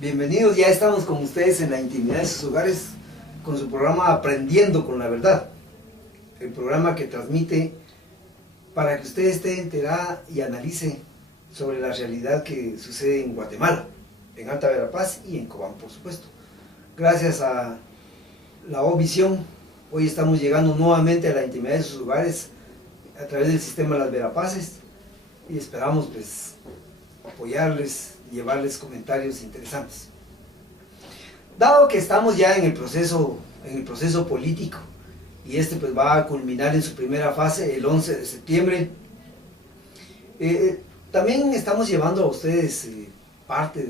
Bienvenidos, ya estamos con ustedes en la intimidad de sus hogares con su programa Aprendiendo con la Verdad. El programa que transmite para que usted esté enterada y analice sobre la realidad que sucede en Guatemala, en Alta Verapaz y en Cobán, por supuesto. Gracias a la O-Visión, hoy estamos llegando nuevamente a la intimidad de sus hogares a través del sistema Las Verapaces y esperamos pues apoyarles y llevarles comentarios interesantes. Dado que estamos ya en el proceso político y este pues va a culminar en su primera fase el 11 de septiembre, también estamos llevando a ustedes parte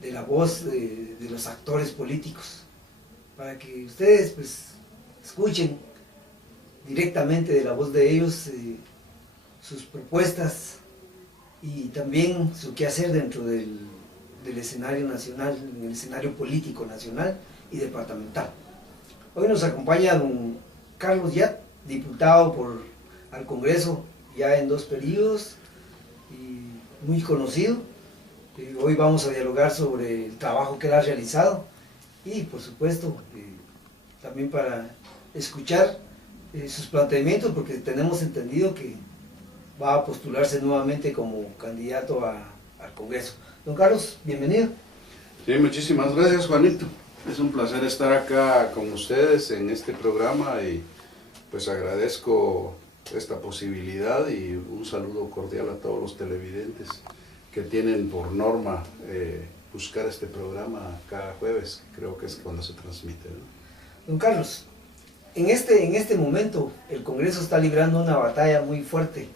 de la voz de los actores políticos, para que ustedes pues escuchen directamente de la voz de ellos sus propuestas y también su quehacer dentro del escenario nacional, en el escenario político nacional y departamental. Hoy nos acompaña don Carlos Yat, diputado al Congreso ya en 2 periodos y muy conocido. Hoy vamos a dialogar sobre el trabajo que él ha realizado y por supuesto también para escuchar sus planteamientos, porque tenemos entendido que va a postularse nuevamente como candidato al Congreso. Don Carlos, bienvenido. Sí, muchísimas gracias, Juanito. Es un placer estar acá con ustedes en este programa y pues agradezco esta posibilidad y un saludo cordial a todos los televidentes que tienen por norma buscar este programa cada jueves, creo que es cuando se transmite, ¿no? Don Carlos, en este momento el Congreso está librando una batalla muy fuerte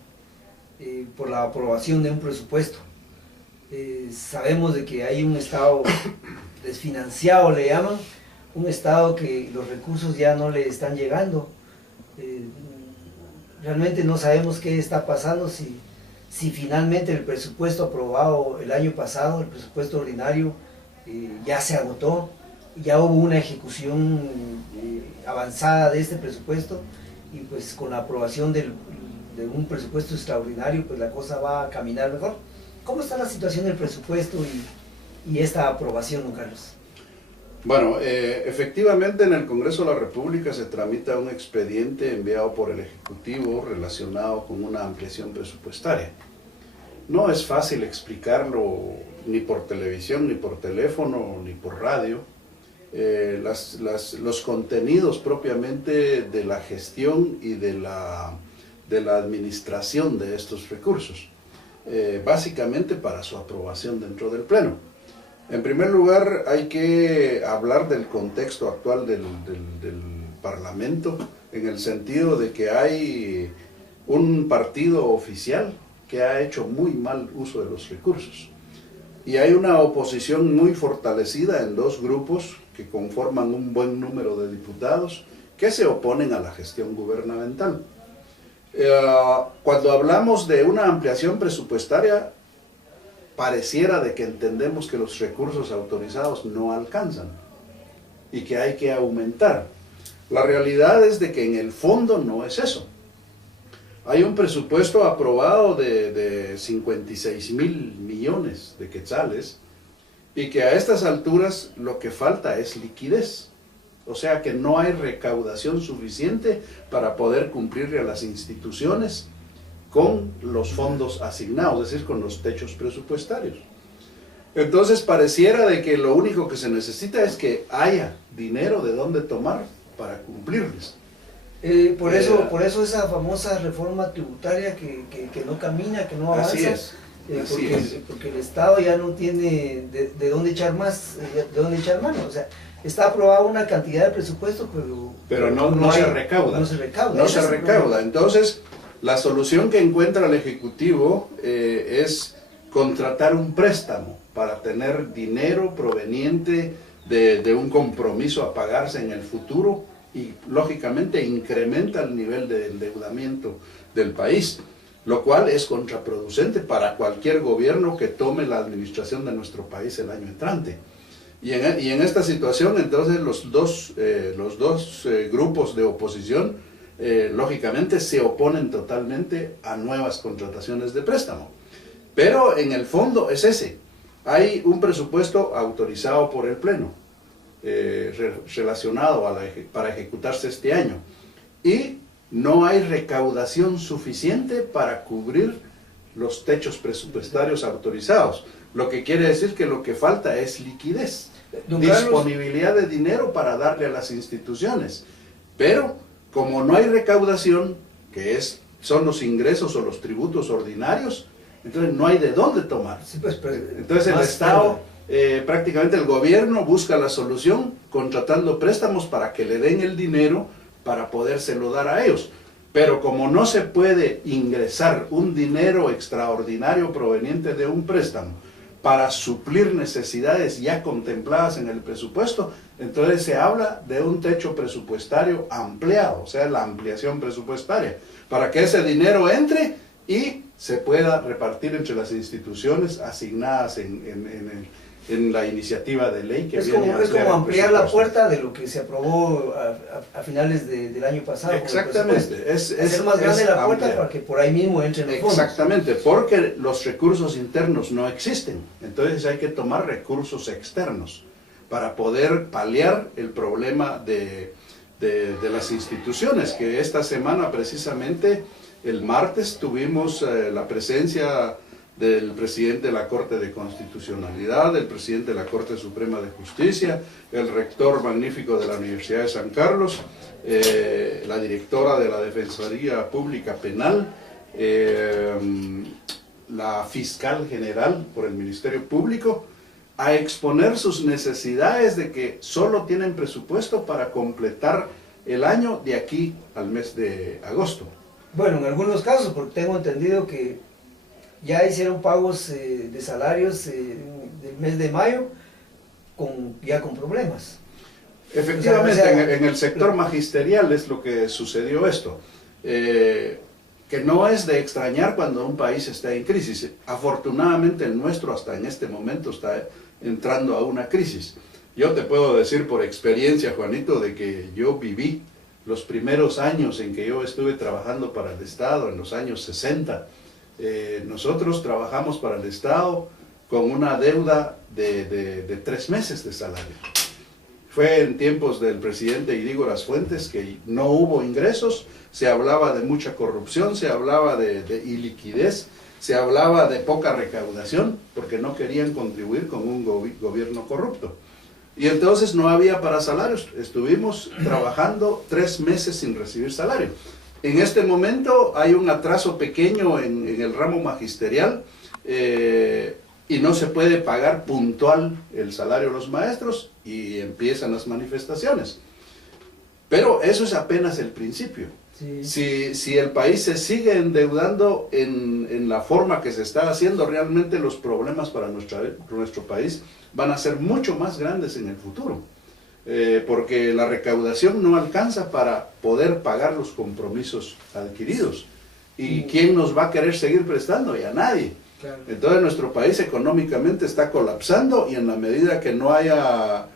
por la aprobación de un presupuesto. Sabemos de que hay un Estado desfinanciado, le llaman, un Estado que los recursos ya no le están llegando. Realmente no sabemos qué está pasando, si finalmente el presupuesto aprobado el año pasado, el presupuesto ordinario, ya se agotó, ya hubo una ejecución avanzada de este presupuesto y pues con la aprobación de un presupuesto extraordinario pues la cosa va a caminar mejor. ¿Cómo está la situación del presupuesto y esta aprobación, don Carlos? Bueno, efectivamente en el Congreso de la República se tramita un expediente enviado por el Ejecutivo relacionado con una ampliación presupuestaria. No es fácil explicarlo ni por televisión, ni por teléfono, ni por radio, los contenidos propiamente de la gestión y de la administración de estos recursos, básicamente para su aprobación dentro del Pleno. En primer lugar, hay que hablar del contexto actual del Parlamento, en el sentido de que hay un partido oficial que ha hecho muy mal uso de los recursos. Y hay una oposición muy fortalecida en 2 grupos que conforman un buen número de diputados que se oponen a la gestión gubernamental. Cuando hablamos de una ampliación presupuestaria, pareciera de que entendemos que los recursos autorizados no alcanzan y que hay que aumentar. La realidad es de que en el fondo no es eso. Hay un presupuesto aprobado de 56,000 millones de quetzales y que a estas alturas lo que falta es liquidez. O sea que no hay recaudación suficiente para poder cumplirle a las instituciones con los fondos asignados, es decir, con los techos presupuestarios. Entonces pareciera de que lo único que se necesita es que haya dinero de dónde tomar para cumplirles. Por eso esa famosa reforma tributaria que no camina, que no avanza. Así es. Porque el Estado ya no tiene de dónde echar más, de dónde echar mano. O sea, está aprobada una cantidad de presupuesto, pero no se recauda. No se recauda. Entonces, la solución que encuentra el Ejecutivo es contratar un préstamo para tener dinero proveniente de un compromiso a pagarse en el futuro y, lógicamente, incrementa el nivel de endeudamiento del país, lo cual es contraproducente para cualquier gobierno que tome la administración de nuestro país el año entrante. Y en esta situación, entonces, los dos grupos de oposición, lógicamente, se oponen totalmente a nuevas contrataciones de préstamo. Pero en el fondo es ese. Hay un presupuesto autorizado por el Pleno, relacionado para ejecutarse este año, y no hay recaudación suficiente para cubrir los techos presupuestarios autorizados, lo que quiere decir que lo que falta es liquidez, disponibilidad de dinero para darle a las instituciones, pero como no hay recaudación, que son los ingresos o los tributos ordinarios, entonces no hay de dónde tomar. Sí, pues, entonces el Estado, prácticamente el gobierno busca la solución contratando préstamos para que le den el dinero para podérselo dar a ellos. Pero como no se puede ingresar un dinero extraordinario proveniente de un préstamo para suplir necesidades ya contempladas en el presupuesto, entonces se habla de un techo presupuestario ampliado, o sea, la ampliación presupuestaria, para que ese dinero entre y se pueda repartir entre las instituciones asignadas en la iniciativa de ley que viene a ampliar. Es como ampliar la puerta de lo que se aprobó a finales del año pasado. Exactamente. Hacer más grande la puerta para que por ahí mismo entren los fondos. Exactamente, porque los recursos internos no existen. Entonces hay que tomar recursos externos para poder paliar el problema de las instituciones, que esta semana precisamente, el martes, tuvimos la presencia del presidente de la Corte de Constitucionalidad, del presidente de la Corte Suprema de Justicia, el rector magnífico de la Universidad de San Carlos, la directora de la Defensoría Pública Penal, la fiscal general por el Ministerio Público, a exponer sus necesidades de que solo tienen presupuesto para completar el año de aquí al mes de agosto. Bueno, en algunos casos, porque tengo entendido que ya hicieron pagos de salarios del mes de mayo ya con problemas. Efectivamente, o sea, en el sector magisterial es lo que sucedió esto, que no es de extrañar cuando un país está en crisis. Afortunadamente el nuestro hasta en este momento está entrando a una crisis. Yo te puedo decir por experiencia, Juanito, de que yo viví los primeros años en que yo estuve trabajando para el Estado, en los años 60, nosotros trabajamos para el Estado con una deuda de 3 meses de salario. Fue en tiempos del presidente Idígoras Fuentes que no hubo ingresos, se hablaba de mucha corrupción, se hablaba de iliquidez, se hablaba de poca recaudación, porque no querían contribuir con un gobierno corrupto. Y entonces no había para salarios, estuvimos trabajando 3 meses sin recibir salario. En este momento hay un atraso pequeño en el ramo magisterial y no se puede pagar puntual el salario a los maestros y empiezan las manifestaciones. Pero eso es apenas el principio. Sí. Si el país se sigue endeudando en la forma que se está haciendo, realmente los problemas para nuestro país van a ser mucho más grandes en el futuro. Porque la recaudación no alcanza para poder pagar los compromisos adquiridos. ¿Y quién nos va a querer seguir prestando? Ya nadie. Claro. Entonces nuestro país económicamente está colapsando y en la medida que no haya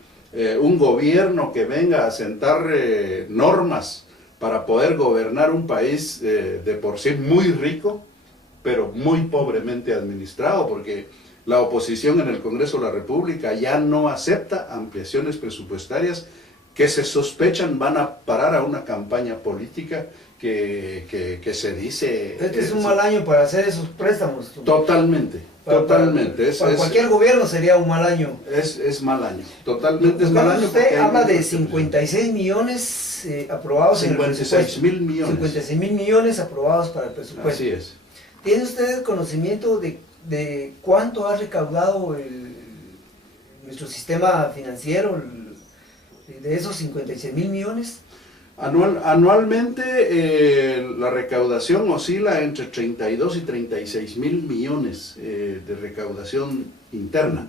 un gobierno que venga a sentar normas para poder gobernar un país de por sí muy rico, pero muy pobremente administrado, porque la oposición en el Congreso de la República ya no acepta ampliaciones presupuestarias que se sospechan van a parar a una campaña política que se dice... Este es un mal año para hacer esos préstamos. Totalmente, totalmente. Para cualquier gobierno sería un mal año. Es mal año, totalmente es mal año. Usted habla de 56 millones aprobados 56.000 millones. 56.000 millones aprobados para el presupuesto. Así es. ¿Tiene usted conocimiento de cuánto ha recaudado nuestro sistema financiero de esos 56.000 millones? Anualmente la recaudación oscila entre 32 y 36 mil millones de recaudación interna.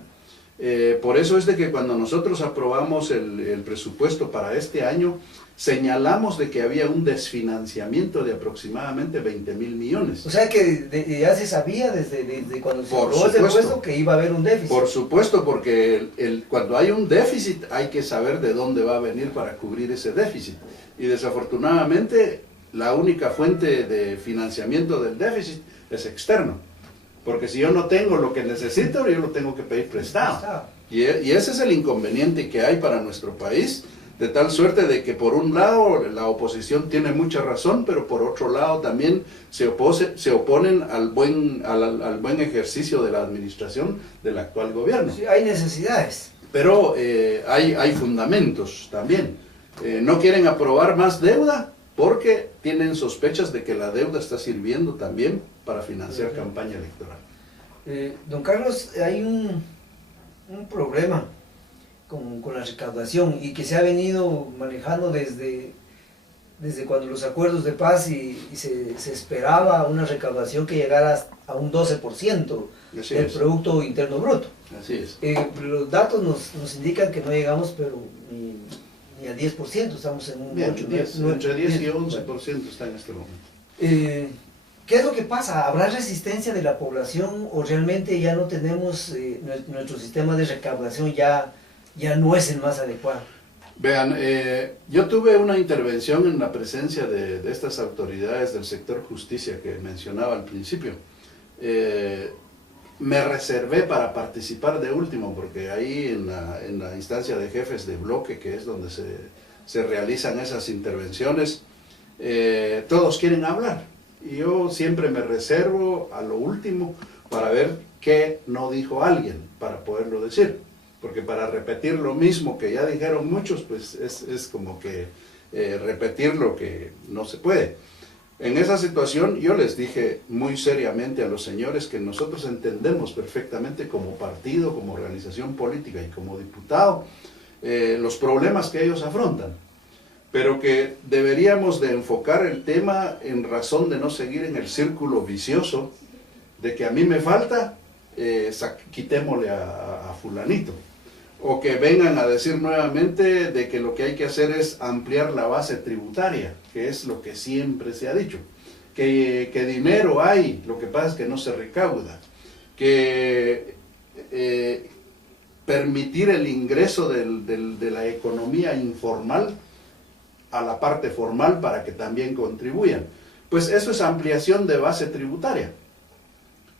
Por eso es de que cuando nosotros aprobamos el presupuesto para este año, señalamos de que había un desfinanciamiento de aproximadamente 20 mil millones. O sea que ya se sabía desde cuando se aprobó el presupuesto que iba a haber un déficit. Por supuesto, porque cuando hay un déficit hay que saber de dónde va a venir para cubrir ese déficit. Y desafortunadamente la única fuente de financiamiento del déficit es externo. Porque si yo no tengo lo que necesito, yo lo tengo que pedir prestado. Y ese es el inconveniente que hay para nuestro país, de tal suerte de que por un lado la oposición tiene mucha razón, pero por otro lado también se oponen al buen ejercicio de la administración del actual gobierno. Sí, hay necesidades. Pero hay fundamentos también. No quieren aprobar más deuda porque tienen sospechas de que la deuda está sirviendo también para financiar campaña electoral. Don Carlos, hay un problema con la recaudación y que se ha venido manejando desde cuando los acuerdos de paz y se esperaba una recaudación que llegara a un 12% del Producto Interno Bruto. Así es. Los datos nos indican que no llegamos pero ni al 10%, estamos en un 8, entre 10 y 11% está en este momento. ¿Qué es lo que pasa? ¿Habrá resistencia de la población o realmente ya no tenemos, nuestro sistema de recaudación ya no es el más adecuado? Vean, yo tuve una intervención en la presencia de estas autoridades del sector justicia que mencionaba al principio. Me reservé para participar de último, porque ahí en la instancia de jefes de bloque, que es donde se realizan esas intervenciones, todos quieren hablar. Y yo siempre me reservo a lo último para ver qué no dijo alguien, para poderlo decir. Porque para repetir lo mismo que ya dijeron muchos, pues es como que repetir lo que no se puede. En esa situación yo les dije muy seriamente a los señores que nosotros entendemos perfectamente como partido, como organización política y como diputado, los problemas que ellos afrontan, pero que deberíamos de enfocar el tema en razón de no seguir en el círculo vicioso de que a mí me falta, quitémosle a fulanito. O que vengan a decir nuevamente de que lo que hay que hacer es ampliar la base tributaria, que es lo que siempre se ha dicho. Que dinero hay, lo que pasa es que no se recauda. Que permitir el ingreso de la economía informal a la parte formal para que también contribuyan. Pues eso es ampliación de base tributaria.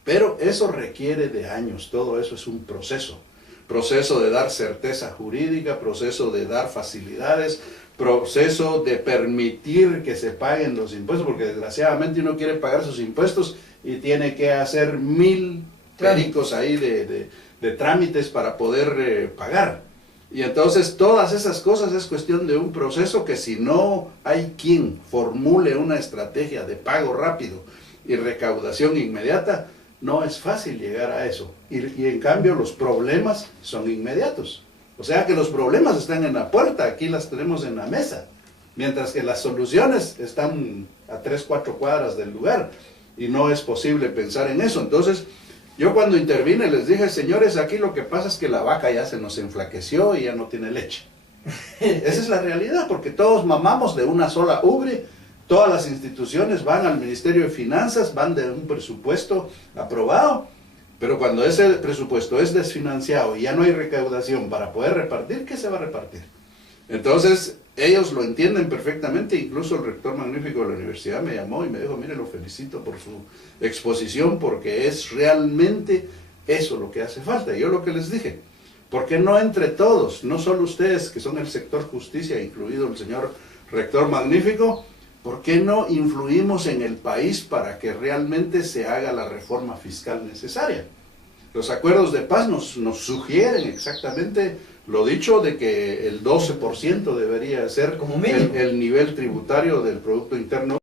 Pero eso requiere de años, todo eso es un proceso. Proceso de dar certeza jurídica, proceso de dar facilidades, proceso de permitir que se paguen los impuestos, porque desgraciadamente uno quiere pagar sus impuestos y tiene que hacer 1000 trámites ahí de trámites para poder pagar. Y entonces todas esas cosas es cuestión de un proceso que si no hay quien formule una estrategia de pago rápido y recaudación inmediata, no es fácil llegar a eso. Y en cambio los problemas son inmediatos. O sea que los problemas están en la puerta, aquí las tenemos en la mesa. Mientras que las soluciones están a 3, 4 cuadras del lugar. Y no es posible pensar en eso. Entonces, yo cuando intervine les dije, señores, aquí lo que pasa es que la vaca ya se nos enflaqueció y ya no tiene leche. Esa es la realidad, porque todos mamamos de una sola ubre. Todas las instituciones van al Ministerio de Finanzas, van de un presupuesto aprobado, pero cuando ese presupuesto es desfinanciado y ya no hay recaudación para poder repartir, ¿qué se va a repartir? Entonces, ellos lo entienden perfectamente, incluso el rector magnífico de la universidad me llamó y me dijo, mire, lo felicito por su exposición, porque es realmente eso lo que hace falta. Y yo lo que les dije, ¿por qué no entre todos, no solo ustedes que son el sector justicia, incluido el señor rector magnífico, ¿por qué no influimos en el país para que realmente se haga la reforma fiscal necesaria? Los acuerdos de paz nos sugieren exactamente lo dicho de que el 12% debería ser el nivel tributario del Producto Interno